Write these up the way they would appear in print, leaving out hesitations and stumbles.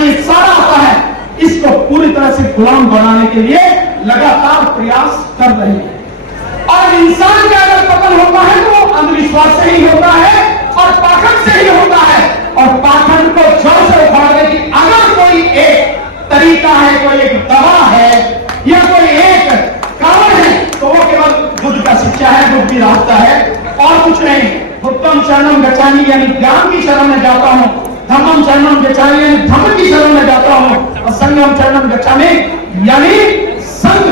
ये सारा आता है, इसको पूरी तरह से गुलाम बनाने के लिए लगातार प्रयास कर रहे हैं। और इंसान का अगर पतन होता है तो वो अंधविश्वास से ही होता है और पाखंड से ही होता है। और पाखंड को जड़ से उखाड़ने की अगर कोई एक तरीका है, कोई एक दवा है या कोई एक कारण है, तो वो केवल बुद्ध का शिक्षा है, बुद्ध की रास्ता है और कुछ नहीं। बुद्धम शरणम गच्छामि यानी ज्ञान की शरण में जाता हूं, धम्मम शरणम गच्छामि यानी धम्म की शरण में जाता हूं, और संघम शरणम गच्छामि यानी संघ,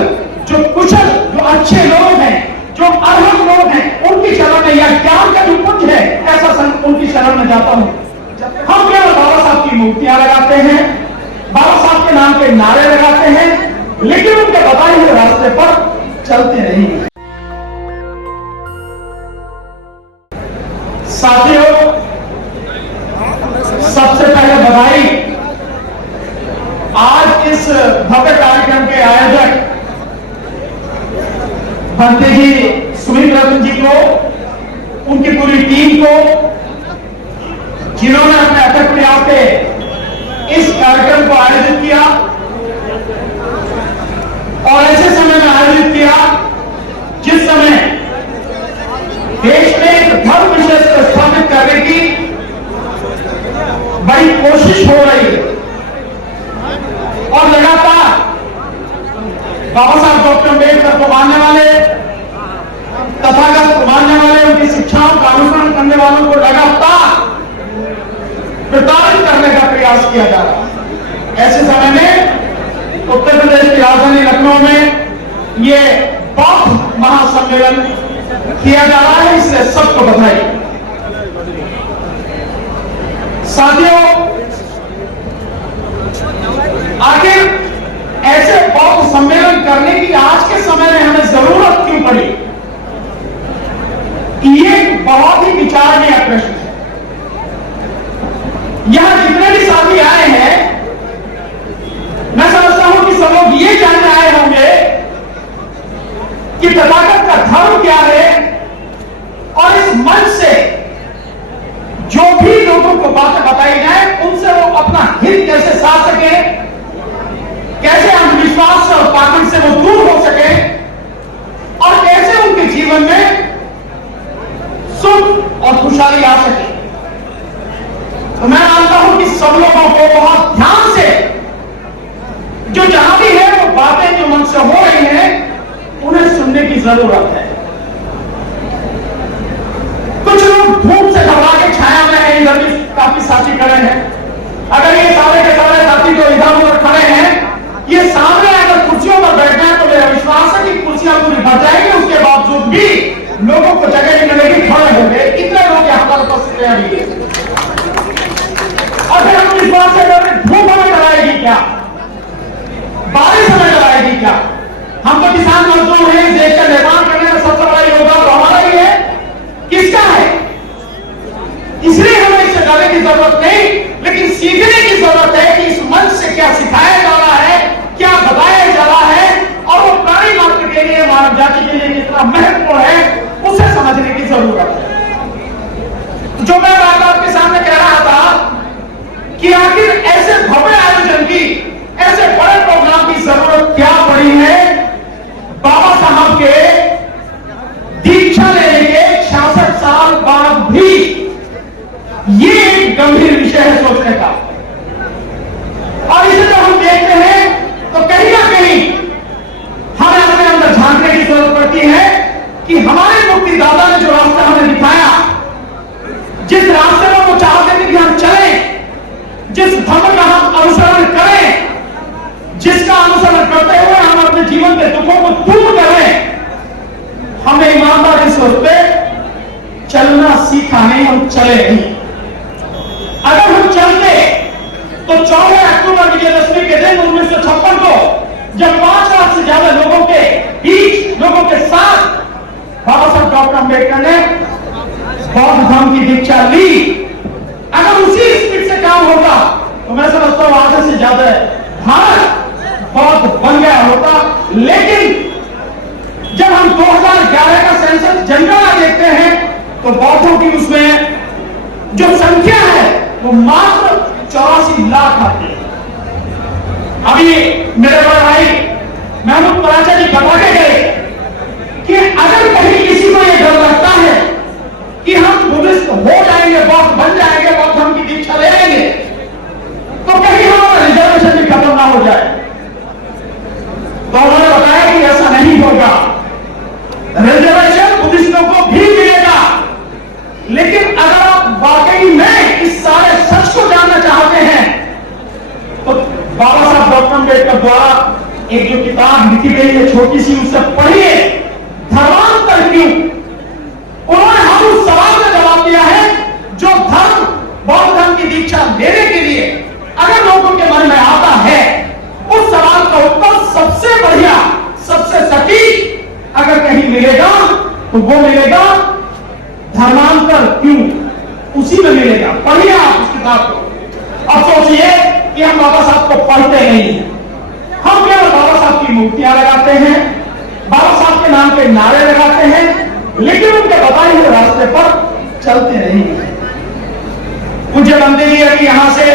जो कुशल, जो अच्छे लोग हैं, जो अर्हत लोग हैं, उनकी शरण में, या ज्ञान का जो पुंज है ऐसा संघ, उनकी शरण में जाता हूं। हम केवल बाबा साहब की मूर्तियां लगाते हैं, बाबा साहब के नाम के नारे लगाते हैं, लेकिन उनके बताए हुए रास्ते पर चलते नहीं। साथियों, सबसे पहले बधाई आज इस भव्य कार्यक्रम के आयोजक भंते जी सुमित रतन जी को, उनकी पूरी टीम को, जिन्होंने अपने अथक प्रयास से इस कार्यक्रम को आयोजित किया और ऐसे समय में आयोजित किया जिस समय देश में एक धर्म विशेष को स्थापित करने की बड़ी कोशिश हो रही है। और लगातार बाबा साहब डॉक्टर अम्बेडकर को मानने वाले, तथागत को मानने वाले, उनकी शिक्षाओं का अनुसरण करने वालों को लगातार प्रताड़ित करने का प्रयास किया जा रहा है। ऐसे समय में उत्तर प्रदेश की राजधानी लखनऊ में ये बौद्ध महासम्मेलन किया जा रहा है, इससे सबको बधाई। साथियों, आखिर ऐसे बौद्ध सम्मेलन करने की आज के समय में हमें जरूरत क्यों पड़ी? ये बहुत ही विचारणीय प्रश्न है। यहां जितने भी साथी आए हैं, मैं समझता हूं कि सब लोग ये जानने आए होंगे कि तथागत का धर्म क्या है, और इस मंच से जो भी लोगों को बातें बताई जाए उनसे वो अपना हित कैसे साध सके, कैसे अंधविश्वास और पाखंड से वो दूर हो सके, और कैसे उनके जीवन में सुख और खुशहाली आ सके। तो मैं मानता हूं कि सब लोगों को बहुत ध्यान से, जो जहां भी है वो बातें जो मन से हो रही हैं उन्हें सुनने की जरूरत है। कुछ लोग धूप से घबरा के छाया में है, इधर भी काफी साथी खड़े हैं। अगर ये सारे के सारे साथी जो इधर उधर खड़े हैं, ये सामने अगर कुर्सियों पर बैठे हैं तो मेरा विश्वास है कि कुर्सियां पूरी भर जाएंगी, उसके बावजूद भी लोगों को जगह नहीं मिलेगी, खड़े होंगे। इतने लोग यहाँ पर उपस्थित हैं। और फिर हम विश्वास से धूप हमें कराएगी क्या, बारिश हमें कराएगी क्या? हम तो किसान मजदूर हैं, देश का निर्माण करने में सबसे बड़ा योगदान तो हमारा ही है। किसका है? इसलिए हमें इससे डरने की जरूरत नहीं, लेकिन सीखने की जरूरत है कि इस मंच से क्या सिखाया जा रहा है, क्या बताया जा रहा है, और वो प्राणी मात्र के लिए, मानव जाति के लिए कितना महत्वपूर्ण है, उसे समझने की जरूरत है। जो मैं बात आपके सामने कह रहा था कि आखिर ऐसे भव्य आयोजन की, ऐसे बड़े प्रोग्राम की जरूरत क्या पड़ी है बाबा साहब के दीक्षा लेने के 66 साल बाद भी? ये एक गंभीर विषय है सोचने का। और इसे जब हम देखते हैं तो कहीं ना कहीं हमें अपने अंदर झांकने की जरूरत पड़ती है कि हमारे मुक्तिदाता ने जो रास्ता हमें दिखाया, जिस रास्ते में वो चाहते थे कि हम चलें, जिस धर्म का हम अनुसरण करें, जिसका अनुसरण करते हुए हम अपने जीवन के दुखों को दूर करें, हमें ईमानदारी से उस पर चलना सीखा नहीं, हम चले नहीं। अगर हम चलते तो 14 अक्टूबर विजयदशमी के दिन 1956 को, जब 5 लाख से ज्यादा लोगों के बीच, लोगों के साथ बाबा साहब डॉक्टर अम्बेडकर ने बौद्ध धर्म की दीक्षा ली, अगर उसी स्पीड से काम होता तो मैं समझता हूं आधे से ज्यादा भारत बौद्ध बन गया होता। लेकिन जब हम 2011 का सेंसस जनगणना देखते हैं तो बौद्धों की उसमें जो संख्या है वो मात्र 84 लाख आती है। अभी मेरे बड़े भाई महमूद पराचा जी बता के गए कि अगर कहीं किसी को यह डर लगता है कि हम बुद्धिस्ट हो जाएंगे, बौद्ध बन जाएंगे, बौद्ध धर्म की दीक्षा ले लेंगे, तो कहीं हमारा रिजर्वेशन भी खत्म ना हो जाए। तो उन्होंने बताया कि ऐसा नहीं होगा, रिजर्वेशन बुद्धिस्टों को भी मिलेगा। लेकिन अगर आप वाकई में इस सारे सच को जानना चाहते हैं तो बाबा साहब डॉक्टर अम्बेडकर द्वारा एक जो किताब लिखी गई है छोटी सी, उसे पढ़िए, धर्मांतर क्यों। उन्होंने हम उस सवाल का जवाब दिया है जो धर्म, बौद्ध धर्म की दीक्षा लेने के लिए अगर लोगों के मन में आता है, उस सवाल का उत्तर सबसे बढ़िया, सबसे सटीक अगर कहीं मिलेगा तो वो मिलेगा धर्मांतर क्यों, उसी में मिलेगा। पढ़िए आप उस किताब को। अब सोचिए कि हम बाबा साहब को पढ़ते नहीं हैं, हम केवल बाबा साहब की मूर्तियां लगाते हैं, बाबा साहब के नाम पे नारे लगाते हैं, लेकिन उनके बताए हुए रास्ते पर चलते नहीं हैं। पूज्य बंदे जी अभी यहां से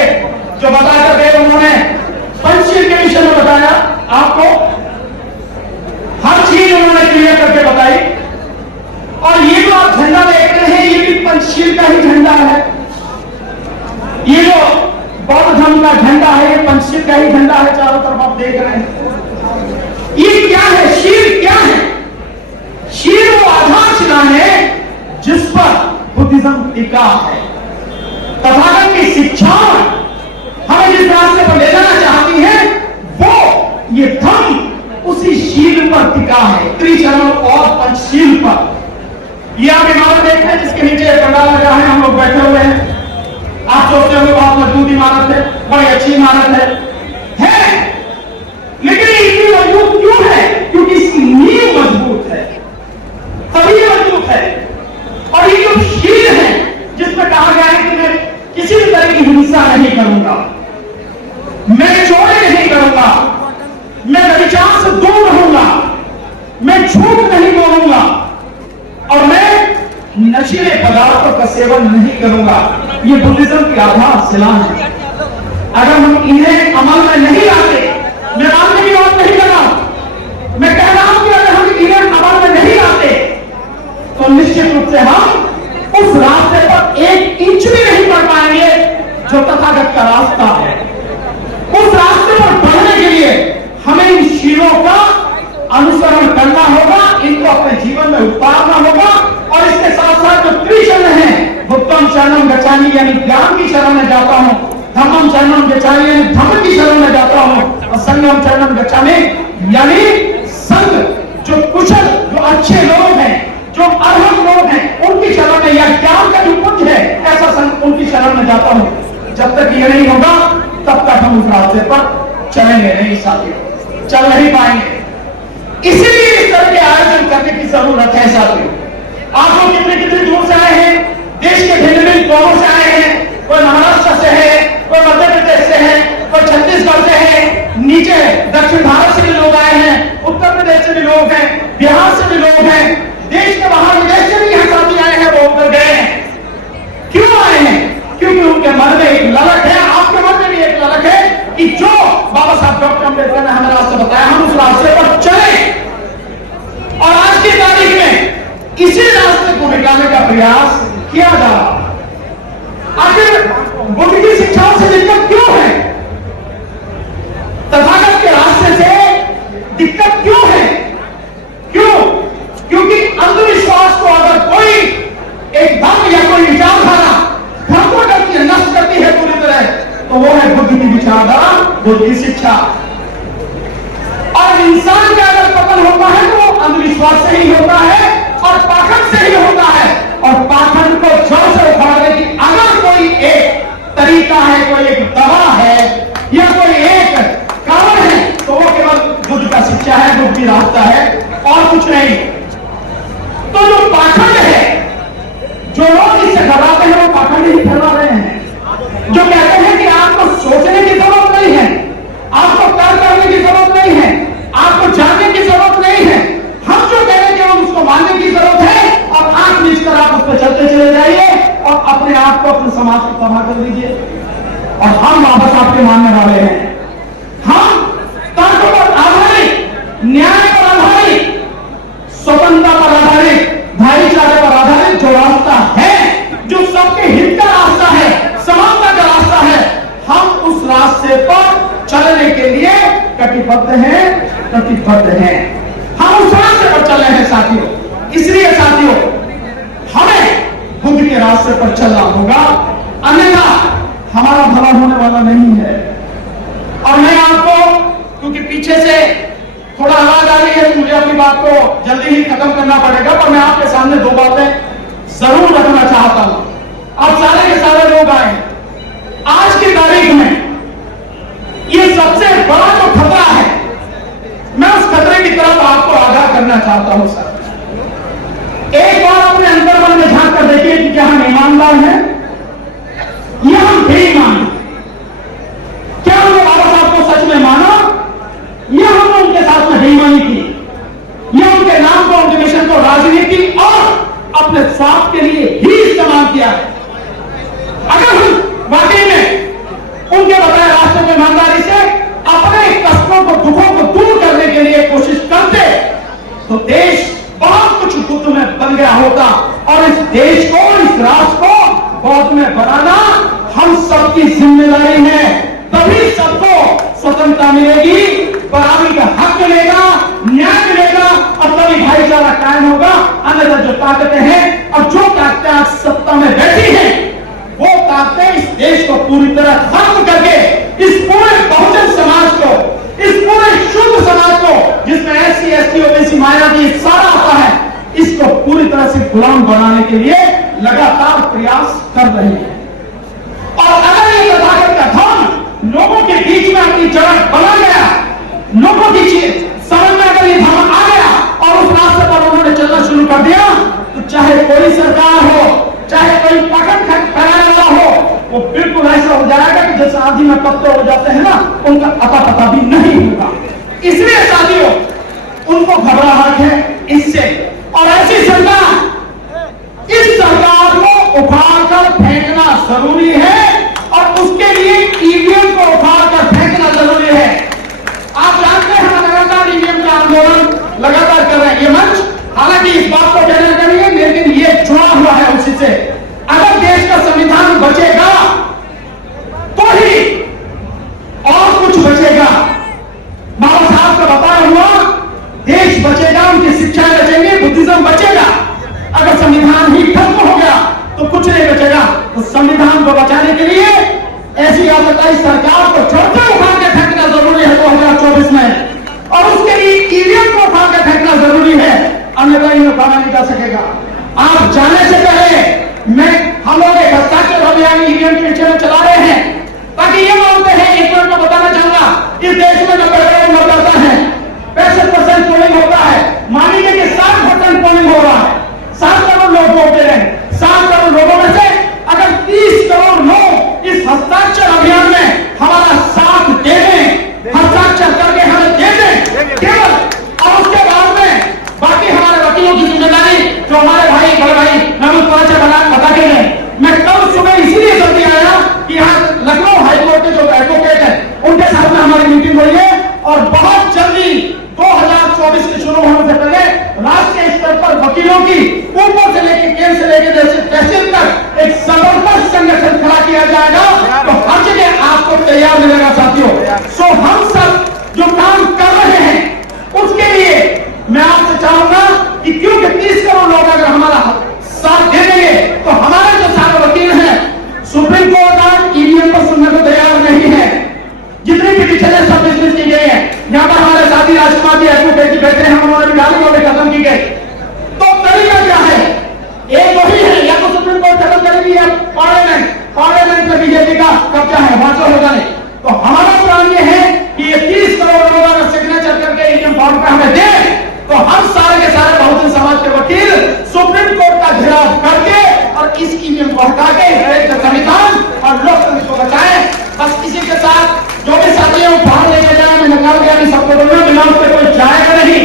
जो बताकर गए, उन्होंने पंचशील के विषय में बताया आपको, हर चीज उन्होंने क्लियर करके बताई। और ये जो आप झंडा देख रहे हैं, ये भी पंचशील का ही झंडा है। ये जो बौद्ध धर्म का झंडा है, ये पंचशील का ही झंडा है। चारों तरफ आप देख रहे हैं, ये क्या है, शील क्या है? शील वो आधारशिला है जिस पर बुद्धिज्म टिका है। तथागत की शिक्षा हमें जिस रास्ते पर ले जाना चाहती है, वो ये धर्म उसी शील पर टिका है, त्रिचरण और पंचशील पर। ये आप इमारत देखते हैं जिसके नीचे पंडाल लगा है, हम लोग बैठे हुए हैं। आप सोचते होंगे बहुत मजबूत इमारत है, बड़ी अच्छी इमारत है, लेकिन ये इतनी मजबूत क्यों है? क्योंकि इसकी नींव मजबूत है, तभी मजबूत है। और ये जो शील है जिसमें कहा गया है कि मैं किसी भी तरह की हिंसा नहीं करूंगा, मैं चोरी नहीं करूंगा, मैं व्यभिचार से दूर रहूंगा, मैं झूठ नहीं बोलूंगा, और मैं नशीले पदार्थों का सेवन नहीं करूंगा। ये बुद्धिज्म की आधारशिला है। अगर हम इन्हें अमल में नहीं लाते, मैं मानने की बात नहीं कर रहा हूं, मैं कह रहा हूं कि अगर हम इन्हें अमल में नहीं लाते तो निश्चित रूप से हम उस रास्ते पर एक इंच भी नहीं बढ़ पाएंगे जो तथागत का रास्ता है। उस रास्ते पर बढ़ने के लिए हमें इन शीलों का अनुसरण करना होगा, इनको अपने जीवन में उतारना होगा। और इसके साथ साथ जो त्रिशरण है, बुद्धम शरणम गच्छामि यानी ज्ञान की शरण में जाता हूं, धम्मम शरणम गच्छामि यानी धर्म की शरण में जाता हूं, और संघम शरणम गच्छामि यानी संघ, जो कुशल, जो अच्छे लोग हैं, जो अर्हत लोग हैं, उनकी शरण में, या ज्ञान का जो पुंज है ऐसा संघ, उनकी शरण में जाता हूं। जब तक ये नहीं होगा तब तक हम उस रास्ते पर चलेंगे नहीं साथियों, चल नहीं पाएंगे। इसीलिए इस तरह के आयोजन करने की जरूरत है साथियों। आप लोग कितने कितने दूर से आए हैं, देश के भिन्न भिन्न कोनों से आए हैं, कोई महाराष्ट्र से है, कोई मध्य प्रदेश से है, कोई छत्तीसगढ़ से है, नीचे दक्षिण भारत से भी लोग आए हैं, उत्तर प्रदेश से भी लोग हैं, बिहार से भी लोग हैं, देश के बाहर विदेश से भी यहाँ साथी आए हैं, वो उतर गए हैं। क्यों आए हैं? क्योंकि उनके मन में एक ललक है, आपके मन में भी एक ललक है कि जो बाबा साहब डॉक्टर अम्बेडकर ने हमें रास्ता बताया, हम उस रास्ते पर चलें। और आज की तारीख में इसी रास्ते को मिटाने का प्रयास किया जा रहा है। आखिर बुद्ध की शिक्षाओं से दिक्कत क्यों है? तथागत के रास्ते से दिक्कत क्यों है? क्यों? क्योंकि अंधविश्वास को अगर कोई एक धर्म या कोई विचारधारा खत्म करती है, नष्ट करती है पूरी तरह, तो वो है बुद्ध की विचारधारा, बुद्ध की शिक्षा। और इंसान का अगर पतन होता है तो वो अंधविश्वास से ही होता है और पाखंड से ही होता है। और पाखंड को जड़ से उखाड़ने की अगर कोई एक तरीका है, कोई एक दवा है या कोई एक कारण है, तो वो केवल बुद्ध का शिक्षा है, बुद्ध की रास्ता है और कुछ नहीं। तो जो पाखंड है, जो लोग इससे घबराते हैं, वो पाखंड ही फैला रहे हैं। जो कहते हैं कि आपको सोचने की जरूरत नहीं है, आपको तर्क करने की जरूरत नहीं है, आपको जानने की जरूरत नहीं है, हम जो कह रहे हैं उसको मानने की जरूरत है। और आंख नीच कर आप उस पर चलते चले जाइए और अपने आप को, अपने समाज को तबाह कर दीजिए। और हम वापस आपके मानने वाले हैं, हम प्रतिबद्ध हैं। हम उस रास्ते पर चल रहे हैं साथियों। इसलिए साथियों हमें बुद्ध के रास्ते पर चलना होगा, अन्यथा हमारा भला होने वाला नहीं है। और मैं आपको, क्योंकि पीछे से थोड़ा आवाज आ रही है, मुझे अपनी बात को जल्दी ही खत्म करना पड़ेगा, पर मैं आपके सामने दो बातें जरूर रखना चाहता हूं। आप सारे के सारे लोग आए, आज की तारीख में ये सबसे बड़ा जो खतरा है, मैं उस खतरे की तरफ आपको आगाह करना चाहता हूं। सर, एक बार अपने अंतर्मन में झांक कर देखिए कि क्या हम ईमानदार हैं या हम बेईमान हैं। क्या हमने बाबा साहब को सच में माना या हमने उनके साथ में बेईमानी की, या उनके नाम को, उनके मिशन को राजनीति और अपने स्वार्थ के लिए ही इस्तेमाल किया है। अगर हम वाकई में उनके बताए रास्ते में ईमानदारी से अपने कष्टों को, दुखों को दूर करने के लिए कोशिश करते, तो देश बहुत कुछ बुद्ध में बन गया होता। और इस देश को, इस राष्ट्र को बौद्ध में बनाना हम सबकी जिम्मेदारी है। तभी सबको स्वतंत्रता मिलेगी, बराबरी का हक मिलेगा, न्याय मिलेगा, और तभी भाईचारा कायम होगा। अन्यथा जो ताकतें हैं और जो ताकतें आज सत्ता में बैठी हैं, वो ताकतें इस देश को पूरी तरह खत्म करके इस पूरे बहुजन समाज को, इस पूरे शुद्ध समाज को, जिसमें SC, ST, OBC, माइनॉरिटी सारा आता है, इसको पूरी तरह से गुलाम बनाने के लिए लगातार प्रयास कर रहे हैं। और अगर ये ताकत का धर्म लोगों के बीच में अपनी जगह बना गया, लोगों की समझ में अगर ये धर्म आ गया और उस रास्ते पर उन्होंने चलना शुरू कर दिया, तो चाहे कोई सरकार हो, चाहे कोई पकड़ फैलाने वाला हो, वो बिल्कुल ऐसा हो जाएगा कि जैसे आंधी में पत्ते हो जाते हैं ना, उनका अता पता भी नहीं होगा। इसलिए साथियों उनको घबराहट है इससे। और ऐसी सरकार, इस सरकार को उखाड़कर फेंकना जरूरी है, और उसके लिए ईवीएम को उखाड़कर फेंकना जरूरी है। आप जानते हैं हम लगातार ईवीएम का आंदोलन लगातार कर रहे हैं। ये मंच हालांकि इस बात को कहना चाहिए, लेकिन ये जुड़ा हुआ है उसी से। अगर देश का संविधान बचेगा तो ही और कुछ बचेगा। बाबा साहब का बताया हुआ देश बचेगा, उनकी शिक्षाएं बचेंगी, बुद्धिज्म बचेगा। अगर संविधान ही खत्म हो गया तो कुछ नहीं बचेगा। तो संविधान को बचाने के लिए ऐसी आतंकी सरकार को छोटे उठा के फेंकना जरूरी है 2024 में, और उसके लिए ईवीएम को उठा के फेंकना जरूरी है, अन्यथा इन्हें उठाना नहीं जा सकेगा। आप जाने से पहले हम लोग एक हस्ताक्षर अभियान ईवीएम के पीछे में चला रहे हैं, ताकि ये मानते हैं, एक मिनट में बताना चाहूंगा, इस देश में 90% मतदाता है, 65% पोलिंग होता है, मान लीजिए कि 60% पोलिंग हो रहा है, 7 करोड़ लोग वोट दे रहे हैं। 7 करोड़ लोगों में से अगर 30 करोड़ लोग इस हस्ताक्षर अभियान में हमारा साथ दे दें, हस्ताक्षर करके हमें दे दें केवल, और उसके बाद में बाकी हमारे वकीलों की जिम्मेदारी, जो हमारे भाई बड़े भाई महमूद पांचे बता के गए। मैं कल सुबह इसीलिए जल्दी आया कि यहाँ लखनऊ हाईकोर्ट के जो एडवोकेट है उनके साथ में हमारी मीटिंग हुई है, और बहुत जल्दी 2024 के शुरू होने से पहले राष्ट्रीय स्तर पर वकीलों की ऊपर से लेकर केंद्र से लेकर तहसील तक एक जबरदस्त संगठन खड़ा किया जाएगा। तो हर जगह आपको तैयार मिलेगा साथियों। सो हम सब जो काम कर रहे हैं उसके लिए मैं आपसे चाहूंगा कि क्योंकि 30 करोड़ लोग अगर हमारा साथ दे देंगे, तो हमारे जो सारे वकील हैं सुप्रीम कोर्ट आज ईवीएम पर सुनने को तैयार नहीं है। जितनी भी पिछले सब डिस्मिस की गई है, यहाँ पर हमारे साथी राजकुमार जी एडवोकेट जी बैठे हैं, उन्होंने भी गाली को भी खत्म की गई। तो तरीका क्या है? एक वही है, या तो सुप्रीम कोर्ट खत्म करेगी या पार्लियामेंट में बीजेपी का कब्जा है, वहां से होगा नहीं। तो हमारा प्लान ये है कि ये 30 करोड़ लोगों का सिग्नेचर करके ईवीएम फॉर्म पे हमें दे, तो हम सारे के सारे बहुजन समाज के वकील सुप्रीम कोर्ट का घेराव करके और इस ईवीएम को हटा के संविधान और लोकतंत्र को बचाएं। बस इसी के साथ जो भी साथियों बाहर लेके जाए, मैं निकाल के अभी सबको बोलूंगा, बिना उस पर कोई जाएगा नहीं,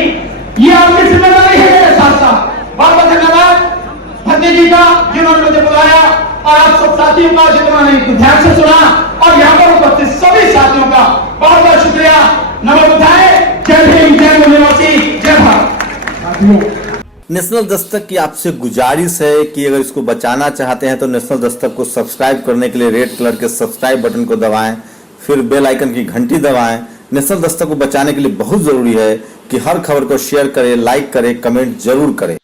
ये आपकी जिम्मेदारी है मेरे साथ साथ। बहुत बहुत धन्यवाद भद्दी जी का, जिन्होंने मुझे बुलाया, और आप सब साथियों का जिन्होंने ध्यान से सुना, और यहाँ पर उपस्थित सभी साथियों का बहुत बहुत शुक्रिया। नमो बुद्धाय, जय भीम, जय निवासी, जय भारत। नेशनल दस्तक की आपसे गुजारिश है कि अगर इसको बचाना चाहते हैं तो नेशनल दस्तक को सब्सक्राइब करने के लिए रेड कलर के सब्सक्राइब बटन को दबाएं, फिर बेल आइकन की घंटी दबाएं। नेशनल दस्तक को बचाने के लिए बहुत जरूरी है कि हर खबर को शेयर करें, लाइक करें, कमेंट जरूर करें।